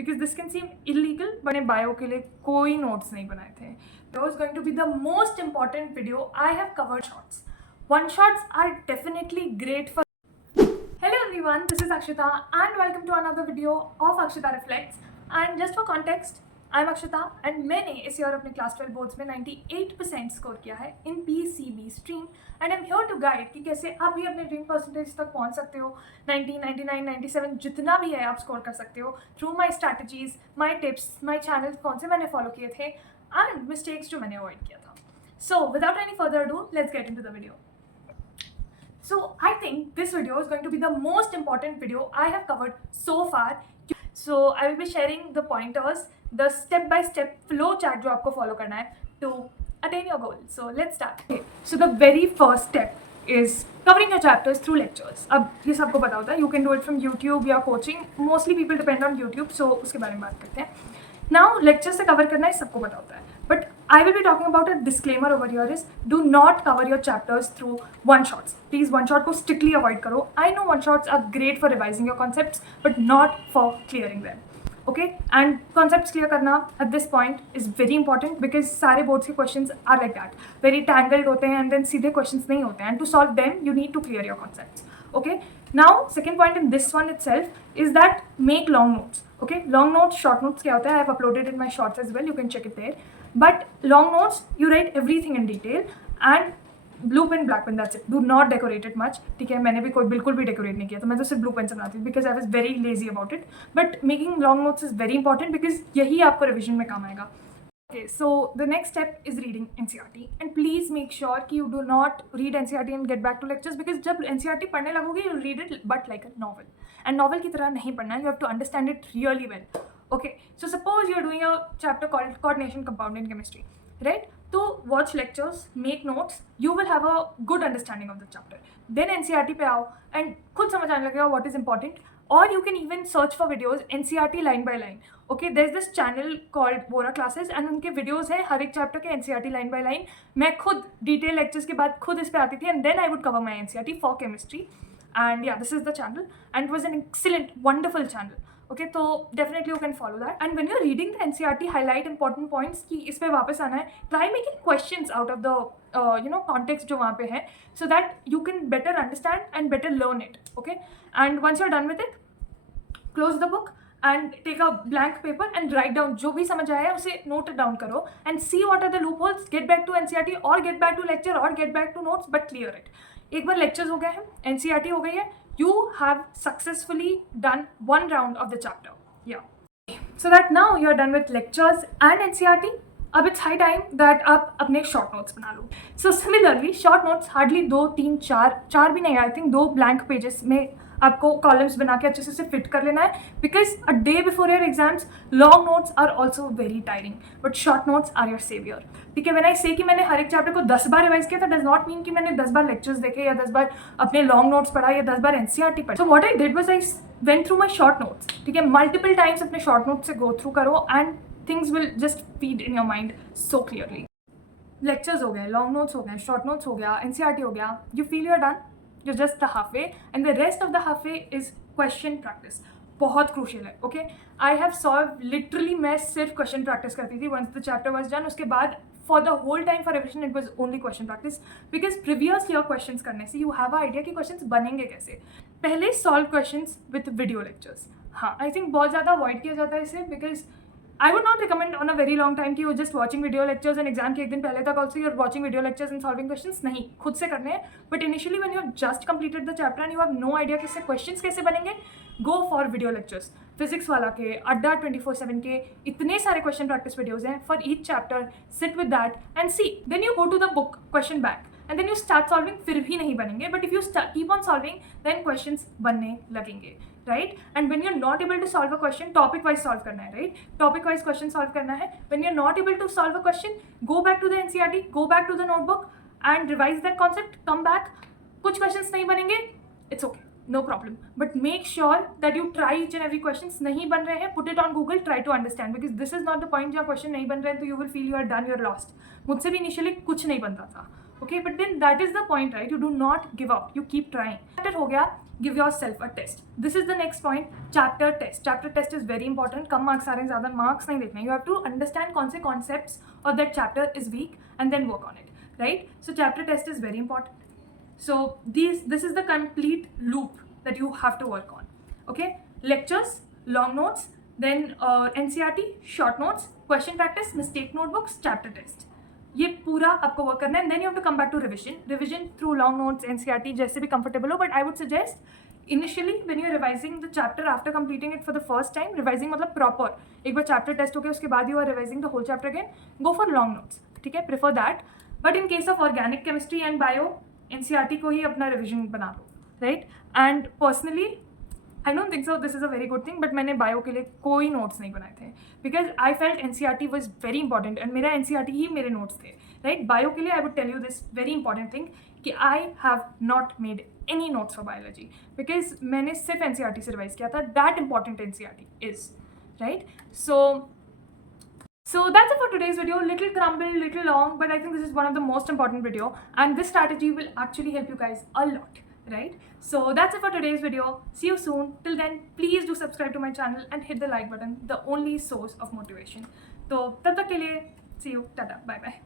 because this can seem illegal, but मैंने bio के लिए कोई notes नहीं बनाए थे. That was going to be the most important video. I have covered shots. One shots are definitely great for. Hello everyone, this is Akshita and welcome to another video of Akshita Reflects. And just for context, I'm Akshita and मैंने इस year अपने class 12 boards में 98% score किया है in PCB stream and I am here to guide कि कैसे आप भी अपने ड्रीम परसेंटेज तक पहुंच सकते हो. 90, 99, 97 जितना भी है आप स्कोर कर सकते हो through my strategies, my tips, my channel कौन से मैंने फॉलो किए थे एंड मिस्टेक्स जो मैंने अवॉइड किया था. So without any further do let's get into the video. So I think this video is going to be the most important video I have covered so far. So I will be sharing the pointers, the step-by-step flow chart जो आपको follow करना है to attain your goal. So let's start. Okay. So the very first step is covering your chapters through lectures. अब ये सबको पता होता है. You can do it from YouTube या coaching. Mostly people depend on YouTube. So उसके बारे में बात करते हैं. Now lectures से cover करना है सबको पता होता है. But I will be talking about a disclaimer over here is do not cover your chapters through one shots. Please one shot को strictly avoid करो. I know one shots are great for revising your concepts but not for clearing them. Okay, and concepts clear करना at this point is very important because सारे boards के questions are like that, very tangled होते हैं and then सीधे questions नहीं होते हैं and to solve them you need to clear your concepts. Okay, now second point in this one itself is that make long notes. Okay, long notes, short notes क्या होता है I have uploaded in my shorts as well, you can check it there. But long notes you write everything in detail and blue pen black pen that's it. Do not decorate it much. ठीक है, मैंने भी कोई बिल्कुल भी decorate नहीं किया, तो मैं तो सिर्फ blue pen से बनाती हूँ because I was very lazy about it. But making long notes is very important because यही आपको revision में काम आएगा. Okay, so the next step is reading NCERT and please make sure कि you do not read NCERT and get back to lectures because जब NCERT पढ़ने लगोगे you'll read it but like a novel and novel की तरह नहीं पढ़ना है. You have to understand it really well. Okay, so suppose you're doing a chapter called coordination compound in chemistry, right? So watch lectures, make notes, you will have a good understanding of the chapter. Then NCERT पे आओ and खुद समझ आने लगेगा what is important. Or you can even search for videos NCERT line by line. Okay, there's this channel called Bora Classes and उनके videos हैं हर एक chapter के NCERT line by line. मैं खुद detail lectures के बाद खुद इस पे आती थी and then I would cover my NCERT for chemistry. And yeah, this is the channel and it was an excellent, wonderful channel. Okay, so definitely you can follow that. And when you're reading the NCERT, highlight important points कि इस पे वापस आना है. Try making questions out of the context जो वहाँ पे है, so that you can better understand and better learn it. Okay, and once you're done with it, close the book and take a blank paper and write down जो भी समझ आया उसे note it down करो and see what are the loopholes. Get back to NCERT or get back to lecture or get back to notes, but clear it. एक बार lectures हो गए हैं, NCERT हो गई है, you have successfully done one round of the chapter. Yeah. So that now you're done with lectures and NCERT. अब it's high time that आप अपने short notes बना लो. So similarly, short notes hardly 2, 3, 4 भी नहीं, I think 2 blank pages में आपको columns बना के अच्छे से fit कर लेना है because a day before your exams, long notes are also very tiring, but short notes are your savior. ठीक है, when I say कि मैंने हर एक चैप्टर को 10 बार रिवाइज किया था does not mean कि मैंने 10 बार लेक्चर्स देखे या 10 बार अपने लॉन्ग नोट्स पढ़ा या 10 बार NCERT पढ़ा. So what I did was I went through my short notes. ठीक है, multiple times अपने short notes से go through करो and things will just feed in your mind so clearly. Lectures हो गए, लॉन्ग नोट्स हो गए, शॉर्ट नोट्स हो गया, NCERT हो गया, you feel you're done. You're just the halfway and the rest of the halfway is question practice. बहुत crucial है. Okay, I have solved literally मैं सिर्फ question practice करती थी once the chapter was done. उसके बाद for the whole time for revision it was only question practice because previous year questions करने से you have an idea कि questions बनेंगे कैसे. पहले solve questions with video lectures. हाँ, I think बहुत ज़्यादा avoid किया जाता है इसे because I would not recommend on a very long time कि you're just watching video lectures and exam के एक दिन पहले तक also you're watching video lectures and solving questions. नहीं, खुद से करने हैं. But initially when you have just completed the chapter and you have no idea किससे questions कैसे बनेंगे, go for video lectures. Physics वाला के, अड्डा 24/7 के इतने सारे question practice videos हैं for each chapter. Sit with that and see. Then you go to the book question bank and then you start solving. फिर भी नहीं बनेंगे, but if you keep on solving, then questions बनने लगेंगे. Right? And when you're not able to solve a question, topic wise solve करना है, right? Topic wise question solve करना है. When you're not able to solve a question, go back to the NCERT, go back to the notebook and revise that concept, come back. कुछ questions नहीं बनेंगे, it's okay, no problem. But make sure that you try each and every questions. नहीं बन रहे हैं, put it on Google, try to understand because this is not the point जहाँ question नहीं बन रहे हैं तो you will feel you are done, you're lost. मुझसे भी initially कुछ नहीं बनता था. Okay, but then that is the point, right? You do not give up, you keep trying. Chapter हो गया, give yourself a test. This is the next point, chapter test. Chapter test is very important. Come marks आ रहे हैं, ज़्यादा marks नहीं देखने. You have to understand कौन से concepts of that chapter is weak and then work on it, right? So chapter test is very important. So this is the complete loop that you have to work on. Okay, lectures, long notes, then NCERT, short notes, question practice, mistake notebooks, chapter test. ये पूरा आपको work करना है. Then you have to come back to revision through long notes, NCERT, जैसे भी comfortable हो. But I would suggest initially when you are revising the chapter after completing it for the first time, revising मतलब proper एक बार chapter test हो गया उसके बाद you are revising the whole chapter again, go for long notes. ठीक है, prefer that. But in case of organic chemistry and bio, NCERT को ही अपना रिविजन बना लो, right. And personally I don't think so this is a very good thing, but मैंने bio के लिए कोई नोट्स नहीं बनाए थे because I felt NCERT was very important and मेरा एनसीईआरटी ही मेरे नोट्स थे, राइट. बायो के लिए I would tell you this very important thing कि I have not made any notes for biology because मैंने सिर्फ एनसीईआरटी से रिवाइज किया था. That important NCERT is, right. So that's it for today's video. Little crumble, little long, but I think this is one of the most important video and this strategy will actually help you guys a lot, right? So that's it for today's video. See you soon. Till then, please do subscribe to my channel and hit the like button, the only source of motivation. So tab tak ke liye, see you. Tata. Bye bye.